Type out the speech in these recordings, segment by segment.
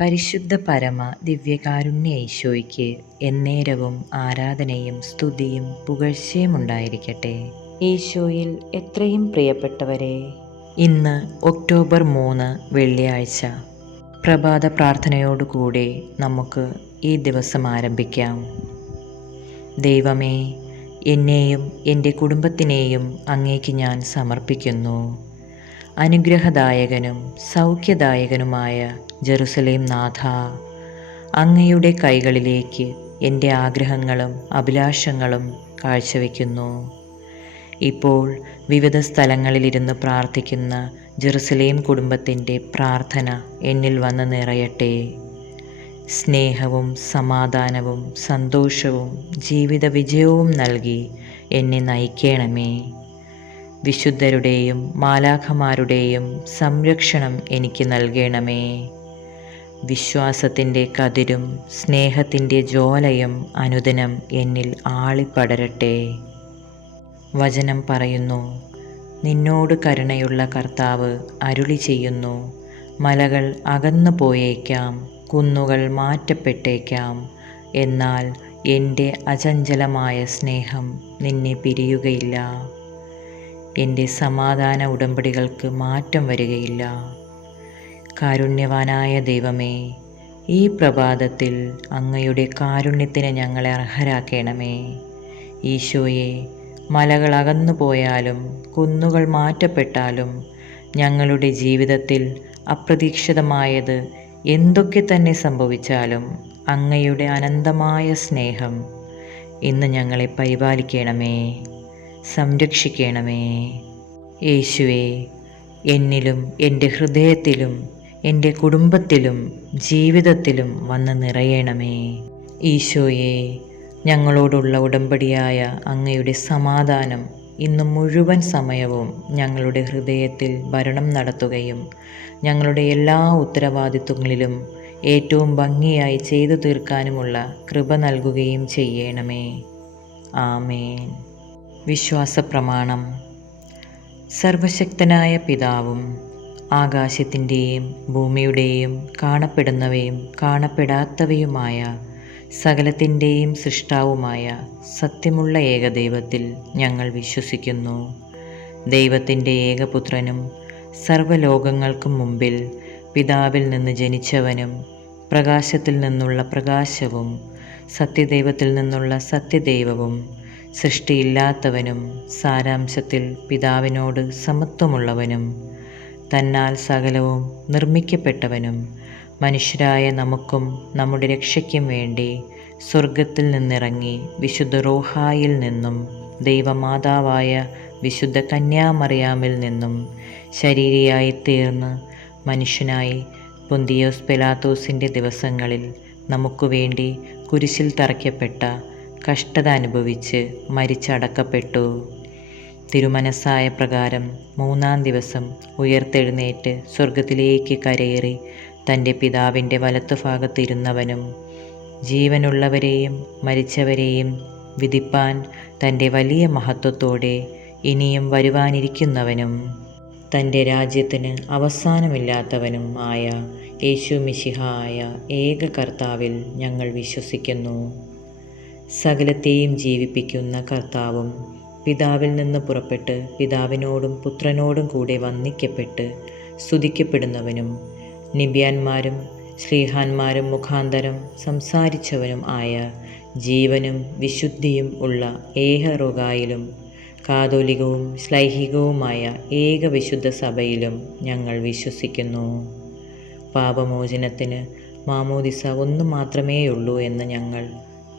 പരിശുദ്ധ പരമ ദിവ്യകാരുണ്യ ഈശോയ്ക്ക് എന്നേരവും ആരാധനയും സ്തുതിയും പുകഴ്ചയും ഉണ്ടായിരിക്കട്ടെ. ഈശോയിൽ എത്രയും പ്രിയപ്പെട്ടവരെ ഇന്ന് ഒക്ടോബർ മൂന്ന് വെള്ളിയാഴ്ച. പ്രഭാത പ്രാർത്ഥനയോടുകൂടി നമുക്ക് ഈ ദിവസം ആരംഭിക്കാം. ദൈവമേ എന്നെയും എന്റെ കുടുംബത്തിനെയും അങ്ങേക്ക് ഞാൻ സമർപ്പിക്കുന്നു. അനുഗ്രഹദായകനും സൗഖ്യദായകനുമായ ജെറുസലേം നാഥ അങ്ങയുടെ കൈകളിലേക്ക് എന്റെ ആഗ്രഹങ്ങളും അഭിലാഷങ്ങളും കാഴ്ചവെക്കുന്നു. ഇപ്പോൾ വിവിധ സ്ഥലങ്ങളിലിരുന്ന് പ്രാർത്ഥിക്കുന്ന ജെറുസലേം കുടുംബത്തിന്റെ പ്രാർത്ഥന എന്നിൽ വന്ന് നിറയട്ടെ. സ്നേഹവും സമാധാനവും സന്തോഷവും ജീവിത വിജയവും നൽകി എന്നെ നയിക്കണമേ. വിശുദ്ധരുടെയും മാലാഖമാരുടെയും സംരക്ഷണം എനിക്ക് നൽകണമേ. വിശ്വാസത്തിന്റെ കതിരും സ്നേഹത്തിന്റെ ജ്വാലയും അനുദിനം എന്നിൽ ആളിപ്പടരട്ടെ. വചനം പറയുന്നു നിന്നോട് കരുണയുള്ള കർത്താവ് അരുളി ചെയ്യുന്നു. മലകൾ അകന്നു പോയേക്കാം കുന്നുകൾ മാറ്റപ്പെട്ടേക്കാം. എന്നാൽ എന്റെ അചഞ്ചലമായ സ്നേഹം നിന്നെ പിരിയുകയില്ല. എന്റെ സമാധാന ഉടമ്പടികൾക്ക് മാറ്റം വരികയില്ല. കാരുണ്യവാനായ ദൈവമേ ഈ പ്രഭാതത്തിൽ അങ്ങയുടെ കാരുണ്യത്തിന് ഞങ്ങളെ അർഹരാക്കണമേ. ഈശോയെ മലകൾ അകന്നു പോയാലും കുന്നുകൾ മാറ്റപ്പെട്ടാലും ഞങ്ങളുടെ ജീവിതത്തിൽ അപ്രതീക്ഷിതമായത് എന്തൊക്കെ തന്നെ സംഭവിച്ചാലും അങ്ങയുടെ അനന്തമായ സ്നേഹം ഇന്ന് ഞങ്ങളെ പരിപാലിക്കണമേ. സംരക്ഷിക്കണമേ. യേശുവേ എന്നിലും എന്റെ ഹൃദയത്തിലും എന്റെ കുടുംബത്തിലും ജീവിതത്തിലും വന്ന് നിറയണമേ. ഈശോയെ ഞങ്ങളോടുള്ള ഉടമ്പടിയായ അങ്ങയുടെ സമാധാനം ഇന്ന് മുഴുവൻ സമയവും ഞങ്ങളുടെ ഹൃദയത്തിൽ ഭരണം നടത്തുകയും ഞങ്ങളുടെ എല്ലാ ഉത്തരവാദിത്വങ്ങളിലും ഏറ്റവും ഭംഗിയായി ചെയ്തു തീർക്കാനുമുള്ള കൃപ നൽകുകയും ചെയ്യണമേ. ആമേൻ. വിശ്വാസ പ്രമാണം സർവശക്തനായ പിതാവും ആകാശത്തിന്റെയും ഭൂമിയുടെയും കാണപ്പെടുന്നവയും കാണപ്പെടാത്തവയുമായ സകലത്തിന്റെയും സൃഷ്ടാവുമായ സത്യമുള്ള ഏകദൈവത്തിൽ ഞങ്ങൾ വിശ്വസിക്കുന്നു. ദൈവത്തിന്റെ ഏകപുത്രനും സർവലോകങ്ങൾക്കും മുമ്പിൽ പിതാവിൽ നിന്ന് ജനിച്ചവനും പ്രകാശത്തിൽ നിന്നുള്ള പ്രകാശവും സത്യദൈവത്തിൽ നിന്നുള്ള സത്യദൈവവും സൃഷ്ടിയില്ലാത്തവനും സാരാംശത്തിൽ പിതാവിനോട് സമത്വമുള്ളവനും തന്നാൽ സകലവും നിർമ്മിക്കപ്പെട്ടവനും മനുഷ്യരായ നമുക്കും നമ്മുടെ രക്ഷയ്ക്കും വേണ്ടി സ്വർഗത്തിൽ നിന്നിറങ്ങി വിശുദ്ധ റോഹായിൽ നിന്നും ദൈവമാതാവായ വിശുദ്ധ കന്യാമറിയാമിൽ നിന്നും ശരീരിയായി തീർന്ന് മനുഷ്യനായി പൊന്തിയോസ് പെലാത്തോസിന്റെ ദിവസങ്ങളിൽ നമുക്കു വേണ്ടി കുരിശിൽ തറയ്ക്കപ്പെട്ട കഷ്ടത അനുഭവിച്ച് മരിച്ചടക്കപ്പെട്ടു. തിരുമനസ്സായ പ്രകാരം മൂന്നാം ദിവസം ഉയർത്തെഴുന്നേറ്റ് സ്വർഗത്തിലേക്ക് കരയേറി തന്റെ പിതാവിന്റെ വലത്തുഭാഗത്തിരുന്നവനും ജീവനുള്ളവരെയും മരിച്ചവരെയും വിധിപ്പാൻ തന്റെ വലിയ മഹത്വത്തോടെ ഇനിയും വരുവാനിരിക്കുന്നവനും തന്റെ രാജ്യത്തിന് അവസാനമില്ലാത്തവനും ആയ യേശു മിശിഹായ ഏക കർത്താവിൽ ഞങ്ങൾ വിശ്വസിക്കുന്നു. സകലത്തെയും ജീവിപ്പിക്കുന്ന കർത്താവും പിതാവിൽ നിന്ന് പുറപ്പെട്ട് പിതാവിനോടും പുത്രനോടും കൂടെ വന്ദിക്കപ്പെട്ട് സ്തുതിക്കപ്പെടുന്നവനും നിബ്യാന്മാരും ശ്രീഹാന്മാരും മുഖാന്തരം സംസാരിച്ചവനും ആയ ജീവനും വിശുദ്ധിയും ഉള്ള ഏഹറുകായിലും കാതോലികവും ശ്ലൈഹികവുമായ ഏക വിശുദ്ധ സഭയിലും ഞങ്ങൾ വിശ്വസിക്കുന്നു. പാപമോചനത്തിന് മാമോദിസ ഒന്നു മാത്രമേയുള്ളൂ എന്ന് ഞങ്ങൾ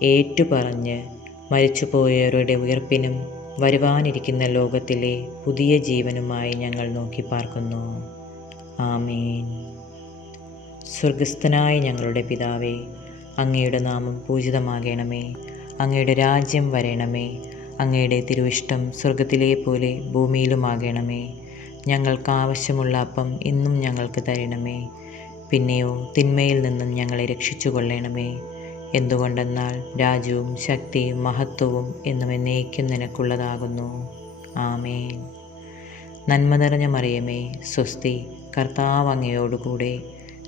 ഏറ്റുപറഞ്ഞ് മരിച്ചുപോയവരുടെ ഉയർപ്പിനും വരുവാനിരിക്കുന്ന ലോകത്തിലെ പുതിയ ജീവനുമായി ഞങ്ങൾ നോക്കി പാർക്കുന്നു. ആമീൻ. സ്വർഗസ്ഥനായ ഞങ്ങളുടെ പിതാവേ അങ്ങയുടെ നാമം പൂജിതമാകണമേ. അങ്ങയുടെ രാജ്യം വരണമേ. അങ്ങയുടെ തിരുവിഷ്ടം സ്വർഗത്തിലെ പോലെ ഭൂമിയിലുമാകണമേ. ഞങ്ങൾക്ക് ആവശ്യമുള്ള അപ്പം ഇന്നും ഞങ്ങൾക്ക് തരണമേ. പിന്നെയോ തിന്മയിൽ നിന്നും ഞങ്ങളെ രക്ഷിച്ചു കൊള്ളണമേ എന്തുകൊണ്ടെന്നാൽ രാജ്യവും ശക്തിയും മഹത്വവും എന്നും എന്നേക്കും നിനക്കുള്ളതാകുന്നു. ആമേൻ. നന്മ നിറഞ്ഞ മറിയമേ സ്വസ്തി കർത്താവ് അങ്ങയോടുകൂടെ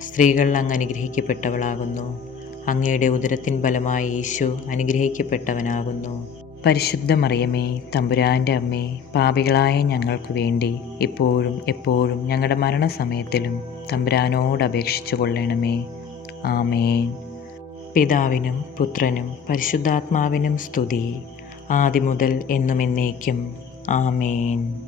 സ്ത്രീകൾ അങ്ങ് അനുഗ്രഹിക്കപ്പെട്ടവളാകുന്നു. അങ്ങയുടെ ഉദരത്തിൻ ഫലമായി യേശു അനുഗ്രഹിക്കപ്പെട്ടവനാകുന്നു. പരിശുദ്ധ മറിയമേ തമ്പുരാന്റെ അമ്മേ പാപികളായ ഞങ്ങൾക്ക് വേണ്ടി ഇപ്പോഴും എപ്പോഴും ഞങ്ങളുടെ മരണസമയത്തിലും തമ്പുരാനോട് അപേക്ഷിച്ചു കൊള്ളണമേ ആമേൻ. പിതാവിനും പുത്രനും പരിശുദ്ധാത്മാവിനും സ്തുതി. ആദിമുതൽ എന്നും എന്നേക്കും. ആമേൻ.